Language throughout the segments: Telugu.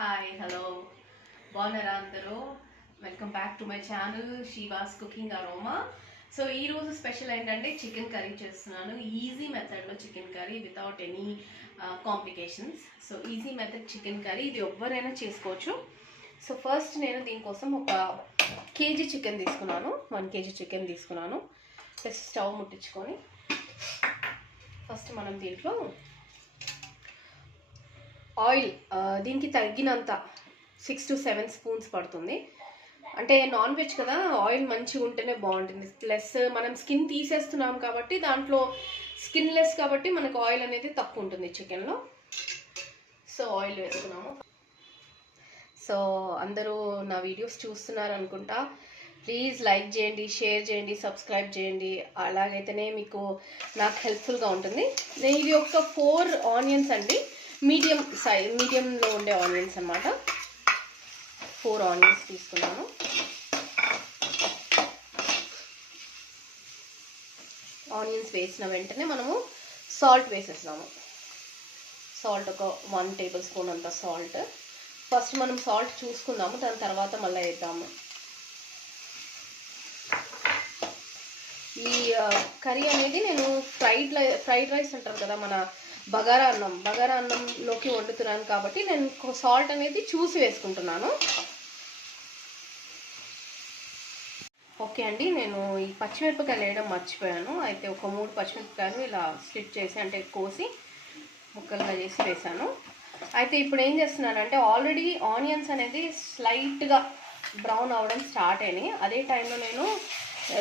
హాయ్ హలో బాగున్నారా అందరూ welcome back to my channel Shiva's cooking aroma. So ఈరోజు స్పెషల్ ఏంటంటే చికెన్ కర్రీ చేస్తున్నాను. ఈజీ మెథడ్లో chicken curry without any complications. So easy method chicken curry, ఇది ఎవరైనా చేసుకోవచ్చు. సో ఫస్ట్ నేను దీనికోసం ఒక కేజీ చికెన్ తీసుకున్నాను. 1 kg చికెన్ తీసుకున్నాను. ఫస్ట్ స్టవ్ ముట్టించుకొని ఫస్ట్ మనం దీంట్లో ఆయిల్ దీనికి తగ్గినంత 6 to 7 స్పూన్స్ పడుతుంది. అంటే నాన్ వెజ్ కదా, ఆయిల్ మంచిగా ఉంటేనే బాగుంటుంది. ప్లస్ మనం స్కిన్ తీసేస్తున్నాం కాబట్టి దాంట్లో స్కిన్లెస్ కాబట్టి మనకు ఆయిల్ అనేది తక్కువ ఉంటుంది చికెన్లో. సో ఆయిల్ వేసుకున్నాము. సో అందరూ నా వీడియోస్ చూస్తున్నారు అనుకుంటా. ప్లీజ్ లైక్ చేయండి, షేర్ చేయండి, సబ్స్క్రైబ్ చేయండి. అలాగైతేనే మీకు నాకు హెల్ప్ఫుల్గా ఉంటుంది. నేను ఇది ఒక 4 ఆనియన్స్ అండి, మీడియంలో ఉండే ఆనియన్స్ అన్నమాట. 4 ఆనియన్స్ తీసుకున్నాను. ఆనియన్స్ వేసిన వెంటనే మనము సాల్ట్ వేసేస్తాము. సాల్ట్ ఒక 1 టేబుల్ స్పూన్ అంత సాల్ట్. ఫస్ట్ మనం సాల్ట్ చూసుకుందాము, దాని తర్వాత మళ్ళీ వేద్దాము. ఈ కర్రీ అనేది నేను ఫ్రైడ్ రైస్ అంటారు కదా, మన బగారా అన్నంలోకి వండుతున్నాను కాబట్టి నేను సాల్ట్ అనేది చూసి వేసుకుంటున్నాను. ఓకే అండి, నేను ఈ పచ్చిమిరపకాయలు వేయడం మర్చిపోయాను. అయితే ఒక 3 పచ్చిమిరపకాయలు ఇలా స్లిట్ చేసి, అంటే కోసి ముక్కలుగా చేసి వేసాను. అయితే ఇప్పుడు ఏం చేస్తున్నానంటే, ఆల్రెడీ ఆనియన్స్ అనేది స్లైట్గా బ్రౌన్ అవ్వడం స్టార్ట్ అయినాయి. అదే టైంలో నేను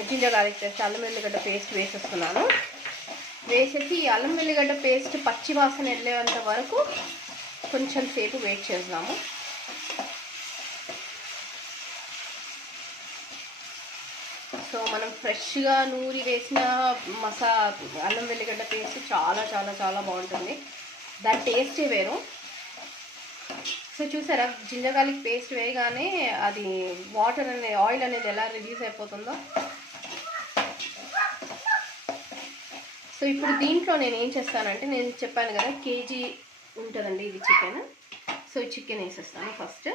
జింజర్ గార్లిక్ పేస్ట్, అల్లం వెల్లిగడ్డ పేస్ట్ వేసేస్తున్నాను. వేసేసి ఈ అల్లం వెల్లిగడ్డ పేస్ట్ పచ్చి వాసన వెళ్ళేంత వరకు కొంచెం సేపు వెయిట్ చేద్దాము. సో మనం ఫ్రెష్గా నూరి వేసిన అల్లం వెల్లిగడ్డ పేస్ట్ చాలా చాలా చాలా బాగుంటుంది. దాని టేస్టే వేరు. సో చూసారా, జింజర్ గార్లిక్ పేస్ట్ వేయగానే అది ఆయిల్ అనేది ఎలా రిలీజ్ అయిపోతుందో. సో ఇప్పుడు దీంట్లో నేను ఏం చేస్తానంటే, నేను చెప్పాను కదా కేజీ ఉంటుందండి ఇది చికెన్. సో ఈ చికెన్ వేసేస్తాను ఫస్ట్.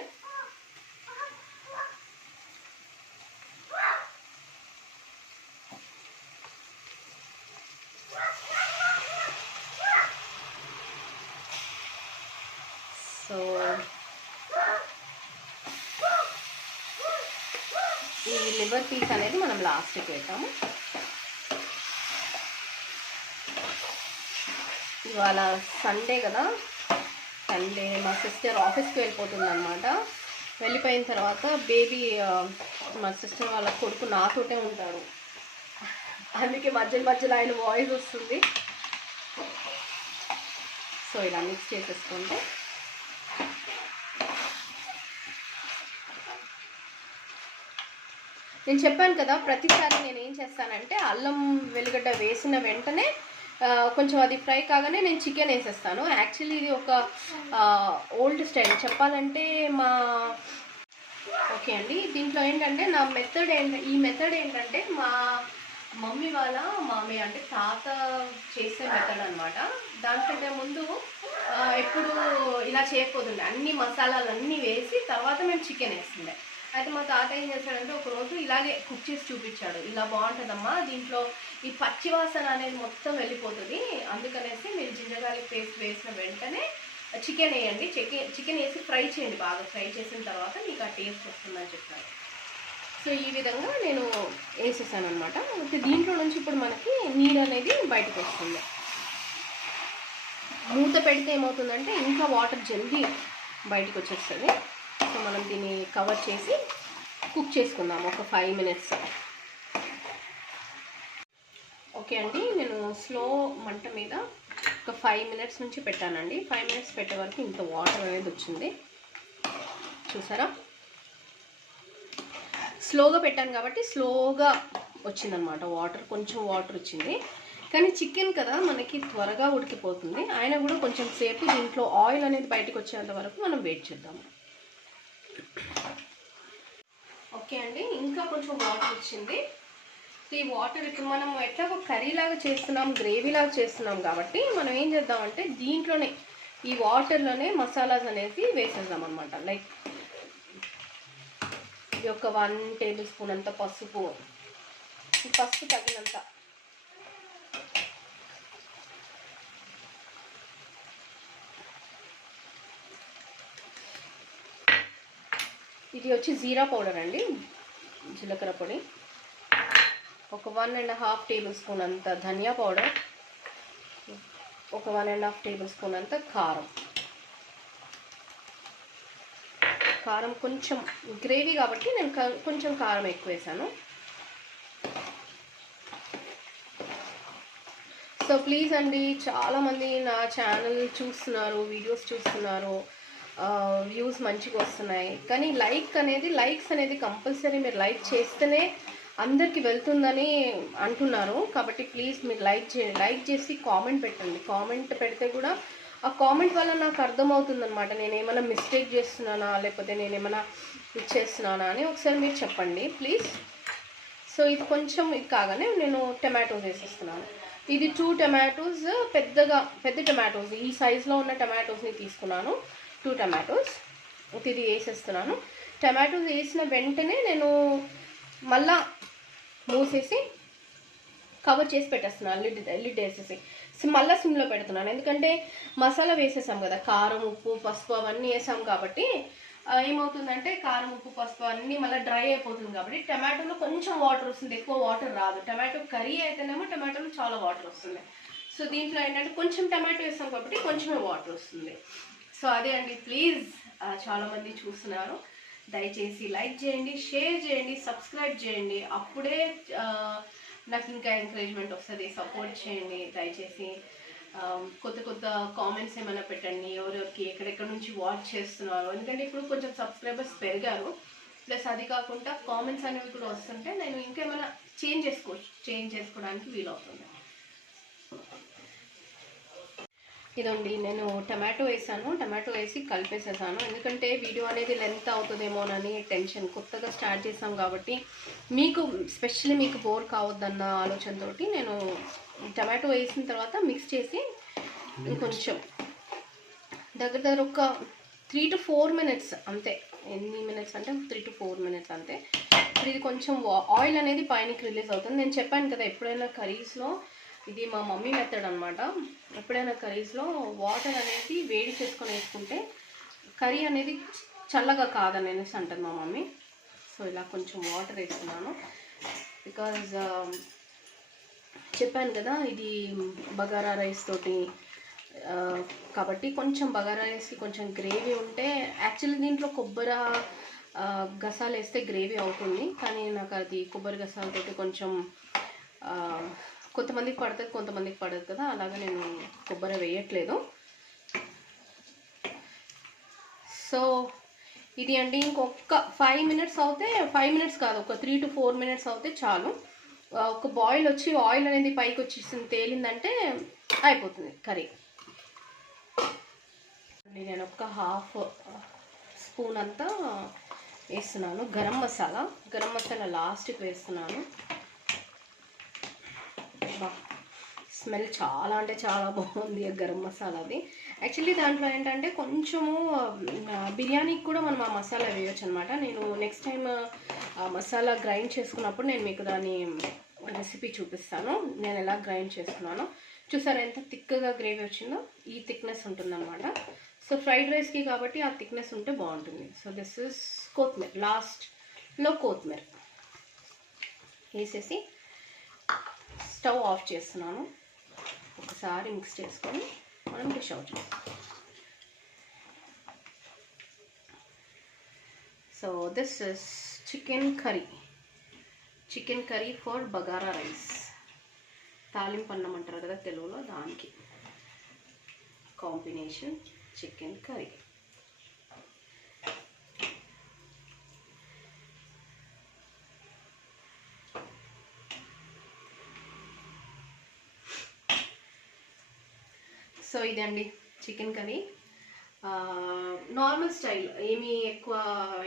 సో ఈ లివర్ పీస్ అనేది మనం లాస్ట్కి వేద్దాము. ఇవాళ సండే కదా, సండే మా సిస్టర్ ఆఫీస్కి వెళ్ళిపోతుంది అనమాట. వెళ్ళిపోయిన తర్వాత మా సిస్టర్ వాళ్ళ కొడుకు నాతోటే ఉంటాడు, అందుకే మధ్యలో ఆయన వాయిస్ వస్తుంది. సో ఇలా మిక్స్ చేసేసుకుంటే నేను చెప్పాను కదా, ప్రతిసారి నేను ఏం చేస్తానంటే అల్లం వెల్లిగడ్డ వేసిన వెంటనే కొంచెం అది ఫ్రై కాగానే నేను చికెన్ వేసేస్తాను. యాక్చువల్లీ ఇది ఒక ఓల్డ్ స్టైల్ చెప్పాలంటే ఓకే అండి, దీంట్లో ఏంటంటే ఈ మెథడ్ ఏంటంటే మా మమ్మీ వాళ్ళ మామయ్య అంటే తాత చేసే మెథడ్ అనమాట. దానికంటే ముందు ఎప్పుడు ఇలా చేయకపోతుండే, అన్ని మసాలాలన్నీ వేసి తర్వాత మేము చికెన్ వేస్తుండే. అయితే మా తాత ఏం చేశాడంటే ఒకరోజు ఇలాగే కుక్ చేసి చూపించాడు. ఇలా బాగుంటుందమ్మా, దీంట్లో ఈ పచ్చి వాసన అనేది మొత్తం వెళ్ళిపోతుంది, అందుకనేసి మీరు జింజర్ గార్లిక్ పేస్ట్ వేసిన వెంటనే చికెన్ వేయండి, చికెన్ వేసి ఫ్రై చేయండి, బాగా ఫ్రై చేసిన తర్వాత మీకు ఆ టేస్ట్ వస్తుందని చెప్పారు. సో ఈ విధంగా నేను వేసేసాను అనమాట. దీంట్లో నుంచి ఇప్పుడు మనకి నీరు అనేది బయటకు వస్తుంది. మూత పెడితే ఏమవుతుందంటే ఇంకా వాటర్ జల్దీ బయటకు వచ్చేస్తుంది. సో మనం దీన్ని కవర్ చేసి కుక్ చేసుకుందాము ఒక 5 minutes. ఓకే అండి, నేను స్లో మంట మీద ఒక 5 minutes నుంచి పెట్టానండి. 5 minutes పెట్టే వరకు ఇంత వాటర్ అనేది వచ్చింది, చూసారా. స్లోగా పెట్టాను కాబట్టి స్లోగా వచ్చిందనమాట వాటర్, కొంచెం వాటర్ వచ్చింది. కానీ చికెన్ కదా మనకి త్వరగా ఉడికిపోతుంది. అయినా కూడా కొంచెం సేపు దీంట్లో ఆయిల్ అనేది బయటకు వచ్చేంత వరకు మనం వెయిట్ చేద్దాము. ఓకే అండి, ఇంకా కొంచెం వాటర్ వచ్చింది. ఈ వాటర్ ఇప్పుడు మనం ఎట్లా ఒక కర్రీ లాగా చేస్తున్నాం, గ్రేవీ లాగా చేస్తున్నాం కాబట్టి మనం ఏం చేద్దామంటే దీంట్లోనే ఈ వాటర్లోనే మసాలాస్ అనేది వేసేద్దాం అనమాట. లైక్ ఇది ఒక 1 టేబుల్ స్పూన్ అంత పసుపు, పసుపు తగినంత, ఇది వచ్చి జీరా పౌడర్ అండి, జీలకర్ర పొడి, ఒక 1.5 టేబుల్ స్పూన్ అంత ధనియా పౌడర్, ఒక 1.5 టేబుల్ స్పూన్ అంత కారం. కారం కొంచెం గ్రేవీ కాబట్టి నేను కొంచెం కారం ఎక్కువ వేసాను. సో ప్లీజ్ అండి, చాలామంది నా ఛానల్ చూస్తున్నారు, వీడియోస్ చూస్తున్నారు, వ్యూస్ మంచిగా వస్తున్నాయి, కానీ లైక్స్ అనేది కంపల్సరీ మీరు లైక్ చేస్తేనే అందరికి వెళ్తుందని అంటున్నారు. కాబట్టి ప్లీజ్ మీరు లైక్ చేసి కామెంట్ పెట్టండి. కామెంట్ పెడితే కూడా ఆ కామెంట్ వల్ల నాకు అర్థమవుతుంది అనమాట, నేను ఏమైనా మిస్టేక్ చేస్తున్నానా లేకపోతే నేను ఏమైనా ఇచ్చేస్తున్నానా అని ఒకసారి మీరు చెప్పండి ప్లీజ్. సో ఇది కొంచెం ఇది కాగానే నేను టమాటోస్ వేసేస్తున్నాను. ఇది 2 టమాటోస్, పెద్ద టమాటోస్, ఈ సైజులో ఉన్న టమాటోస్ని తీసుకున్నాను. 2 టమాటోస్ ఇది వేసేస్తున్నాను. టమాటోస్ వేసిన వెంటనే నేను మళ్ళా మూసేసి కవర్ చేసి పెట్టేస్తున్నాను, లిడ్ వేసేసి మళ్ళీ సిమ్లో పెడుతున్నాను. ఎందుకంటే మసాలా వేసేసాం కదా, కారం, ఉప్పు, పసుపు అవన్నీ వేసాం కాబట్టి ఏమవుతుందంటే కారం, ఉప్పు, పసుపు అన్నీ మళ్ళీ డ్రై అయిపోతుంది కాబట్టి టమాటోలో కొంచెం వాటర్ వస్తుంది, ఎక్కువ వాటర్ రాదు. టమాటో కర్రీ అయితేనేమో టమాటోలో చాలా వాటర్ వస్తుంది. సో దీంట్లో ఏంటంటే కొంచెం టమాటో వేసాం కాబట్టి కొంచెమే వాటర్ వస్తుంది. సో అదే అండి, ప్లీజ్ చాలామంది చూస్తున్నారు, దయచేసి లైక్ చేయండి, షేర్ చేయండి, సబ్స్క్రైబ్ చేయండి. అప్పుడే నాకు ఇంకా ఎంకరేజ్మెంట్ వస్తుంది. సపోర్ట్ చేయండి దయచేసి. కొత్త కామెంట్స్ ఏమైనా పెట్టండి, ఎవరెవరికి ఎక్కడెక్కడ నుంచి వాచ్ చేస్తున్నారు. ఎందుకంటే ఇప్పుడు కొంచెం సబ్స్క్రైబర్స్ పెరిగారు, ప్లస్ అది కాకుండా కామెంట్స్ అనేవి కూడా వస్తుంటే నేను ఇంకేమైనా చేంజ్ చేసుకోవడానికి వీలవుతుంది. ఇదండి, నేను టమాటో వేసాను, టమాటో వేసి కలిపేసేసాను. ఎందుకంటే వీడియో అనేది లెంత్ అవుతుందేమోనని టెన్షన్, కొత్తగా స్టార్ట్ చేసాం కాబట్టి స్పెషల్లీ మీకు బోర్ కావద్దన్న ఆలోచనతోటి నేను టమాటో వేసిన తర్వాత మిక్స్ చేసి కొంచెం దగ్గర ఒక 3 to 4 మినిట్స్ అంతే. ఎన్ని మినిట్స్ అంటే 3 to 4 మినిట్స్ అంతే. ఇప్పుడు ఇది కొంచెం ఆయిల్ అనేది పైనకి రిలీజ్ అవుతుంది. నేను చెప్పాను కదా, ఎప్పుడైనా కర్రీస్లో ఇది మా మమ్మీ మెథడ్ అనమాట. ఎప్పుడైనా కర్రీస్లో వాటర్ అనేది వేడి చేసుకొని వేసుకుంటే కర్రీ అనేది చల్లగా కాదనేసి అంటుంది మా మమ్మీ. సో ఇలా కొంచెం వాటర్ వేస్తున్నాను, బికాజ్ చెప్పాను కదా ఇది బగారా రైస్ తోటి కాబట్టి కొంచెం బగారా రైస్కి కొంచెం గ్రేవీ ఉంటే, యాక్చువల్లీ దీంట్లో కొబ్బరి గసాలు వేస్తే గ్రేవీ అవుతుంది, కానీ నాకు అది కొబ్బరి గసాలతోటి కొంచెం కొంతమందికి పడుతుంది, కొంతమందికి పడదు కదా, అలాగా నేను కొబ్బరి వేయట్లేదు. సో ఇది అండి, ఇంకొక 5 మినిట్స్ అవుతే, 5 మినిట్స్ కాదు, ఒక 3 to 4 మినిట్స్ అవుతే చాలు. ఒక బాయిల్ వచ్చి ఆయిల్ అనేది పైకి వచ్చేసింది, తేలిందంటే అయిపోతుంది కర్రీ. నేను ఒక 1/2 స్పూన్ అంతా వేస్తున్నాను గరం మసాలా లాస్ట్కి వేస్తున్నాను. స్మెల్ చాలా అంటే చాలా బాగుంది ఆ గరం మసాలాది. యాక్చువల్లీ దాంట్లో ఏంటంటే కొంచెము బిర్యానీకి కూడా మనం ఆ మసాలా వేయొచ్చు అనమాట. నేను నెక్స్ట్ టైం మసాలా గ్రైండ్ చేసుకున్నప్పుడు నేను మీకు దాని రెసిపీ చూపిస్తాను, నేను ఎలా గ్రైండ్ చేసుకున్నాను. చూసారా ఎంత థిక్గా గ్రేవీ వచ్చిందో, ఈ థిక్నెస్ ఉంటుందన్నమాట. సో ఫ్రైడ్ రైస్కి కాబట్టి ఆ థిక్నెస్ ఉంటే బాగుంటుంది. సో దిస్ ఇస్ కొత్తిమీర, లాస్ట్లో కొత్తిమీర వేసేసి స్టవ్ ఆఫ్ చేస్తున్నాను. ఒకసారి మిక్స్ చేసుకొని మనం డిష్ అవుట్ చేస్తాం. So this is chicken curry for bagara rice. తాలింపు అన్నం అంటారు కదా తెలుగులో, దానికి కాంబినేషన్ చికెన్ కర్రీ. సో ఇదండి చికెన్ కర్రీ, నార్మల్ స్టైల్, ఏమీ ఎక్కువ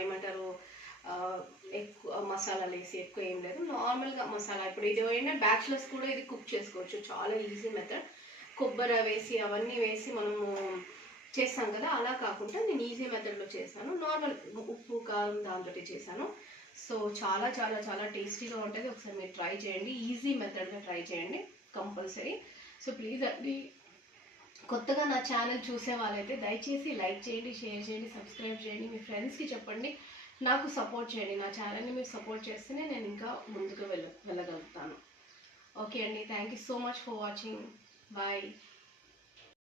ఏమంటారు ఎక్కువ మసాలాలు వేసి ఎక్కువ ఏం లేదు, నార్మల్గా మసాలా. ఇప్పుడు ఇది ఏంటంటే బ్యాచిలర్స్ కూడా ఇది కుక్ చేసుకోవచ్చు, చాలా ఈజీ మెథడ్. కొబ్బరి వేసి అవన్నీ వేసి మనము చేస్తాం కదా, అలా కాకుండా నేను ఈజీ మెథడ్లో చేశాను. నార్మల్ ఉప్పు కారం దాంతో చేశాను. సో చాలా చాలా చాలా టేస్టీగా ఉంటుంది. ఒకసారి మీరు ట్రై చేయండి, ఈజీ మెథడ్గా ట్రై చేయండి కంపల్సరీ. సో ప్లీజ్ అండి, కొత్తగా నా ఛానల్ చూసే వాళ్ళైతే దయచేసి లైక్ చేయండి, షేర్ చేయండి, సబ్స్క్రైబ్ చేయండి, మీ ఫ్రెండ్స్కి చెప్పండి, నాకు సపోర్ట్ చేయండి. నా ఛానల్ని మీరు సపోర్ట్ చేస్తేనే నేను ఇంకా ముందుకు వెళ్ళగలుగుతాను. ఓకే అండి, thank you so much for watching. Bye.